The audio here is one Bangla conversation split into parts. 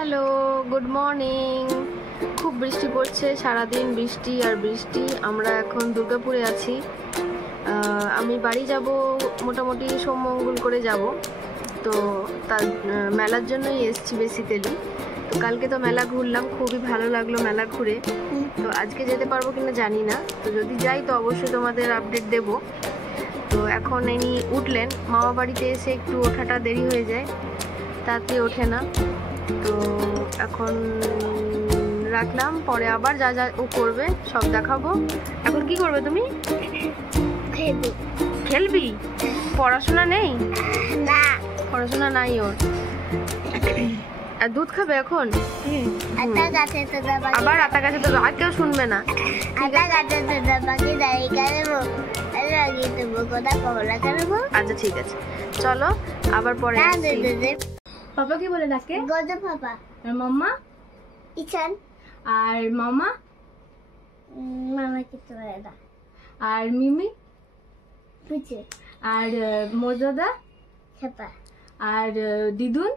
Hello, good morning. খুব বৃষ্টি পড়ছে, সারাদিন বৃষ্টি আর বৃষ্টি। আমরা এখন দুর্গাপুরে আছি। আমি বাড়ি যাব, মোটামুটি সোম মঙ্গল করে যাব। তো তার মেলার জন্যই এসছি বেসিক্যালি। তো কালকে তো মেলা ঘুরলাম, খুবই ভালো লাগলো মেলা ঘুরে। তো আজকে যেতে পারবো কিনা জানি না, তো যদি যাই তো অবশ্যই তোমাদের আপডেট দেব। তো এখন ইনি উঠলেন, মামা বাড়িতে এসে একটু ওঠাটা দেরি হয়ে যায়, তাড়াতাড়ি ওঠে না। তো এখন রাখলাম, পরে আবার যা যা ও করবে সব দেখাবো। এখন কি করবে তুমি? খেলবি? পড়াশোনা নেই? না, পড়াশোনা নাই ওর। আর দুধ খাবে এখন? আবার আটা গাছে তো আর কেউ শুনবে না। আচ্ছা ঠিক আছে, চলো আবার পরে। পাপা কি বলে ডাকে? গজা পাপা। আর মাম্মা? ইচান। আর মামা? মামা কিছু বলে না। আর মিমি? পুচে। আর মর্যাদা? ছাপা। আর দিদুন?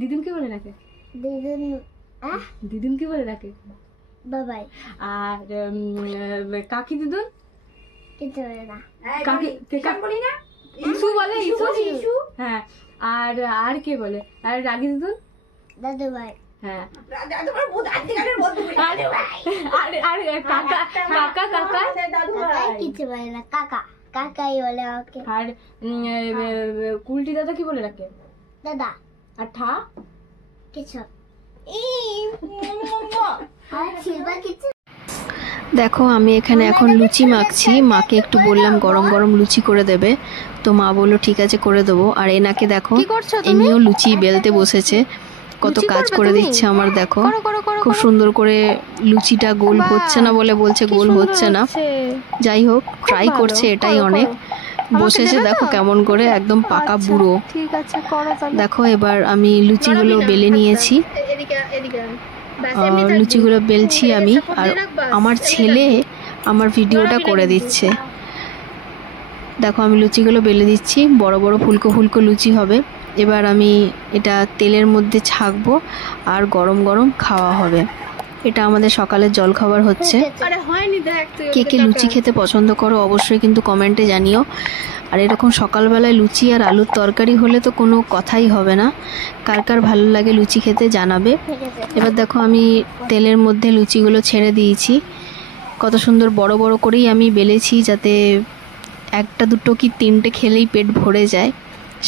দিদুন কি বলে ডাকে? দিদুন। দিদুন কি বলে ডাকে? বাবাই। আর কাকি দিদুন? কিছু বলে না। কাকি বলি না? ইসু বলে? ইসু। হ্যাঁ। আর আর কে বলে? আর রাগি দিদুন? দাদু ভাই। হ্যাঁ। আর কাকা কাকা কাকা কিছু বলে না। কাকা কাকাই বলে ওকে। আর কুলটি দাদা কি বলে ডাকে? দাদা। আর ঠা? কিছু। আর শিল্পা কিছু। দেখো, আমি এখানে এখন লুচি মাখছি। মাকে একটু বললাম গরম গরম লুচি করে দেবে, তো মা বললো ঠিক আছে করে দেবো। আর এনাকে দেখো, এমনিও লুচি বেলতে বসেছে, কত কাজ করে দিচ্ছে আমার। দেখো খুব সুন্দর করে লুচিটা গোল হচ্ছে না বলে বলছে গোল হচ্ছে না। যাই হোক, ট্রাই করছে, এটাই অনেক। বসেছে দেখো কেমন করে, একদম পাকা বুড়ো। দেখো এবার আমি লুচিগুলো বেলে নিয়েছি, লুচিগুলো বেলছি আমি। আর আমার ছেলে আমার ভিডিওটা করে দিচ্ছে। দেখো আমি লুচিগুলো বেলে দিচ্ছি, বড় বড় ফুলকো ফুলকো লুচি হবে। এবার আমি এটা তেলের মধ্যে ছাঁকবো আর গরম গরম খাওয়া হবে। এটা আমাদের সকালের জলখাবার হচ্ছে। কে কে লুচি খেতে পছন্দ করো অবশ্যই কিন্তু কমেন্টে জানিও। আর এরকম সকালবেলায় লুচি আর আলুর তরকারি হলে তো কোনো কথাই হবে না। কার কার ভালো লাগে লুচি খেতে জানাবে। এবার দেখো আমি তেলের মধ্যে লুচিগুলো ছেড়ে দিয়েছি। কত সুন্দর বড় বড় করেই আমি বেলেছি, যাতে একটা দুটো কি তিনটে খেলেই পেট ভরে যায়,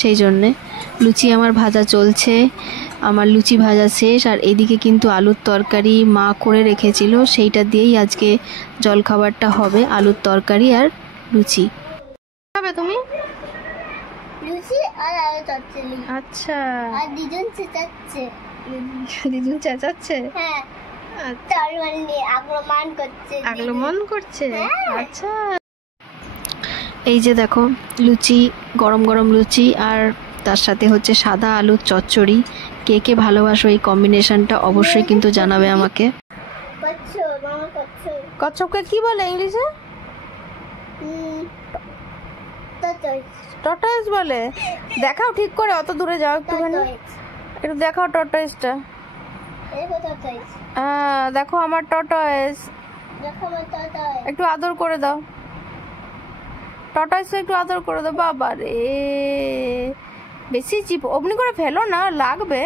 সেই জন্যে। লুচি আমার ভাজা চলছে, আমার লুচি ভাজা শেষ। আর এদিকে কিন্তু আলুর তরকারি মা করে রেখেছিল, সেইটা দিয়েই আজকে জলখাবারটা হবে, আলুর তরকারি আর লুচি। খাবে তুমি? লুচি আর আলু চচ্চড়ি। আচ্ছা। আর দিদুন চেঁচাচ্ছে। দিদুন চেঁচাচ্ছে? হ্যাঁ। তার মানে আগমন করছে। আগমন করছে? আচ্ছা। এই যে দেখো লুচি, গরম গরম লুচি, আর তার সাথে হচ্ছে সাদা আলুর চচ্চড়ি। কে কে ভালোবাসো এই কম্বিনেশনটা অবশ্যই কিন্তু জানাবে আমাকে। কচ্ছপকে কি বলে ইংলিশে? টর্টয়েস বলে। দেখাও ঠিক করে, অত দূরে যাও একটুখানি, একটু দেখাও টর্টয়েসটা। হ্যাঁ দেখো আমার টর্টয়েস, একটু আদর করে দাও। টর্টয়েস একটু আদর করে দাও। বাবা রে, বেশি চিপ অমনি করে ফেলো না, লাগবে,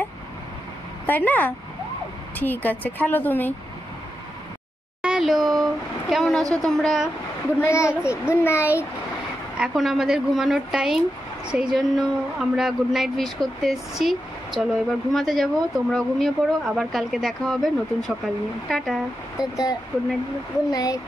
তাই না? ঠিক আছে, খেলো তুমি। হ্যালো, কেমন আছো তোমরা? গুড নাইট বলো। Good night. এখন আমাদের ঘুমানোর টাইম, সেই জন্য আমরা গুড নাইট উইশ করতে এসেছি। চলো এবার ঘুমাতে যাব, তোমরাও ঘুমিয়ে পড়ো, আবার কালকে দেখা হবে নতুন সকাল নিয়ে। Tata, good night. Good night.